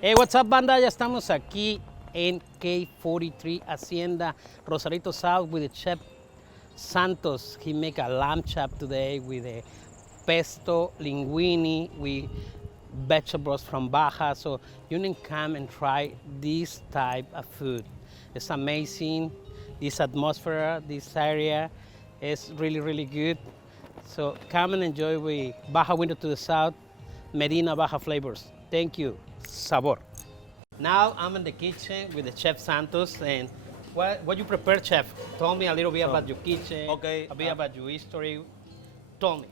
Hey, what's up, banda? Ya estamos aquí en K43 Hacienda Rosarito South with the chef Santos. He make a lamb chop today with a pesto, linguini, with vegetables from Baja. So you can come and try this type of food. It's amazing. This atmosphere, this area is really, really good. So come and enjoy with Baja Window to the south, Medina Baja flavors. Thank you. Sabor. Now I'm in the kitchen with the Chef Santos, and what you prepare, Chef? Tell me a little bit about your kitchen, okay, a bit about your history. Tell me.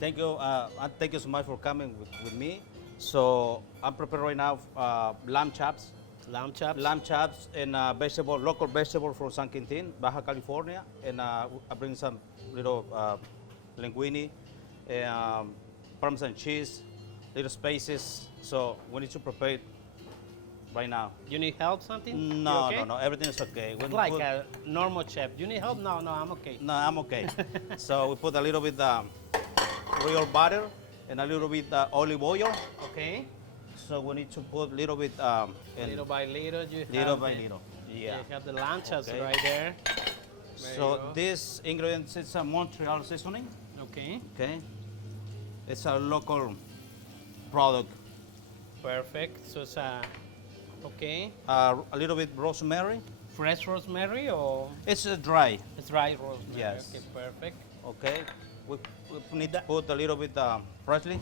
Thank you. And thank you so much for coming with me. So I'm preparing right now lamb chops. Lamb chops. Lamb chops and vegetable, local vegetable from San Quintin, Baja California, and I bring some little linguini, Parmesan cheese, little spices. So we need to prepare it right now. You need help something? No, okay? no, everything is okay. It's like a normal chef. You need help? No, I'm okay. No, I'm okay. So we put a little bit real butter and a little bit olive oil. Okay. So we need to put a little bit Little by little, you little have by the, little. Yeah. You have the lamb chops Okay. right there. So this ingredients is a Montreal seasoning. Okay. Okay. It's a local product. Perfect. So it's okay. A little bit rosemary. Fresh rosemary or It's dry. it's dry rosemary? Yes. Okay, perfect. Okay. We need to put a little bit parsley.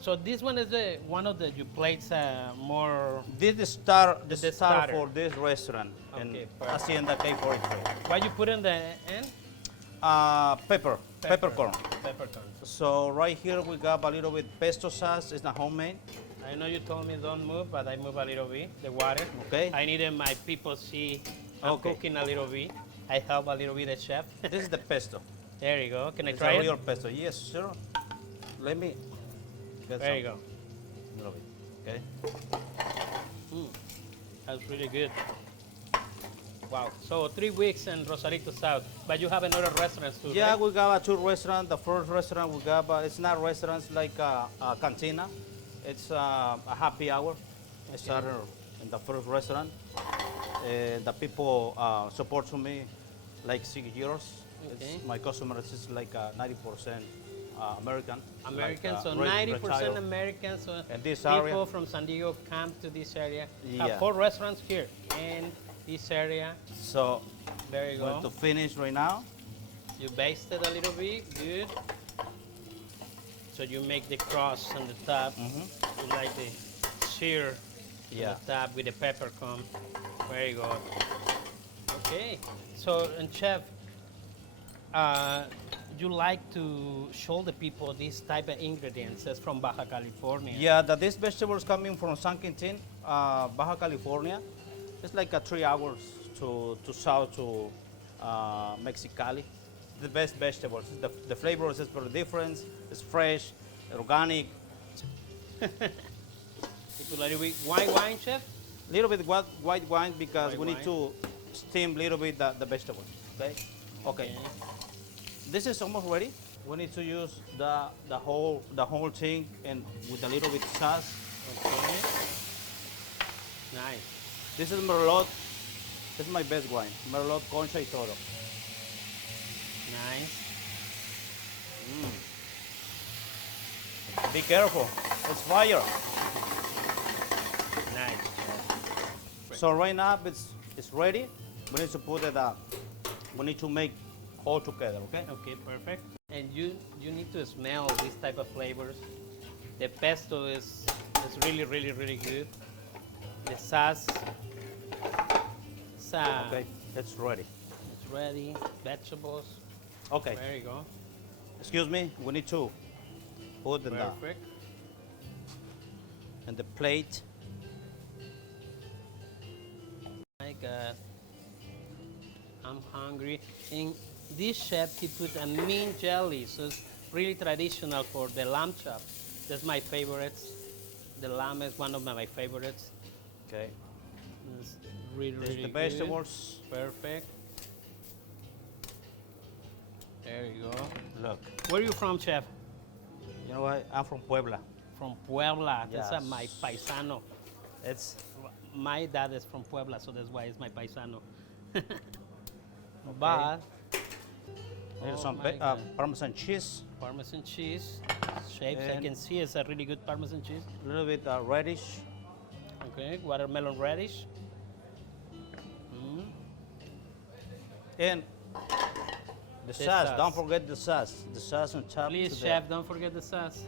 So this one is one of the you plates more. This is the The star starter. for this restaurant Okay, in perfect. Hacienda Km. What you put in the end? Peppercorn. Peppercorn. So right here we got a little bit pesto sauce. It's not homemade. I know you told me don't move, but I move a little bit. The water. Okay. I needed my people see I'm Okay. cooking a little bit. I help a little bit the chef. This is the pesto. There you go. Can I It's try a it? real pesto. Yes, sure. Let me get There some. you go. Little bit. Okay. That's really good. Wow. So 3 weeks in Rosarito South, but you have another restaurants too, Yeah, right? we got two restaurants. The first restaurant we got, it's not restaurants like a cantina. It's a happy hour. I started in the first restaurant. The people support to me like 6 years. Okay. My customers is like 90% American. Americans, like, so red 90% child. Americans. So And this people area- from San Diego come to this area. Yeah. Have 4 restaurants here in this area. So There you we're going go. to finish right now. You baste it a little bit, good. So you make the crust on the top. You like the sear Yeah. on the top with the peppercorn. Very good. Okay. So, and chef, you like to show the people this type of ingredients that's from Baja California. Yeah, this vegetables coming from San Quintin, Baja California. It's like 3 hours to south to Mexicali. The best vegetables. The flavors is very different. It's fresh, organic. You put a little bit white wine, chef. Little bit white wine because White we need to steam little bit the vegetables. Okay. Okay. This is almost ready. We need to use the whole thing and with a little bit sauce. Okay. Nice. This is Merlot. This is my best wine. Merlot Concha y Toro. Nice. Be careful. It's fire. Nice. So right now it's ready. We need to put it we need to make all together, okay? Okay, perfect. And you need to smell this type of flavors. The pesto is really, really, really good. The sauce, Okay, it's ready. it's ready. Vegetables. Okay, There you go. excuse me. We need to put Perfect. in the plate. My God, I'm hungry. And this chef, he put a mint jelly, so it's really traditional for the lamb chop. That's my favorites. The lamb is one of my favorites. Okay, It's really, there's really the good. vegetables. Perfect. There you go. Look, Where are you from, chef? you know what? I'm from Puebla. From Puebla. That's Yes. my paisano. It's My dad is from Puebla, so that's why it's my paisano. But there's oh some my God. Parmesan cheese, Parmesan cheese shapes. I And- can see it's a really good Parmesan cheese. a little bit reddish, Okay, watermelon radish. and the The sauce. sauce. Don't forget the sauce. The sauce on top. Please, to the- chef, don't forget the sauce.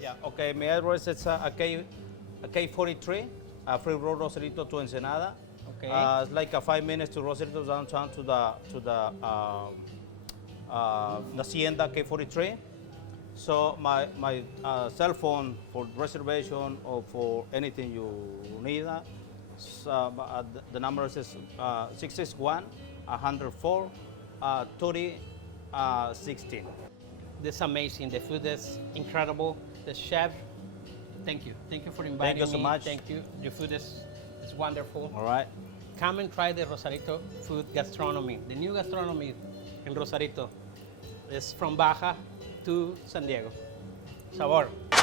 Yeah. Okay. My address is a K43, Free Road Rosarito to Ensenada. Okay. It's like 5 minutes to Rosarito downtown to the Hacienda K43. So my cell phone for reservation or for anything you need, the number is 661 104 30 16. This is amazing. The food is incredible. The chef, thank you. Thank you for inviting you so me. much. Thank you. Your food is wonderful. All right. Come and try the Rosarito food gastronomy. The new gastronomy in Rosarito is from Baja to San Diego. Sabor.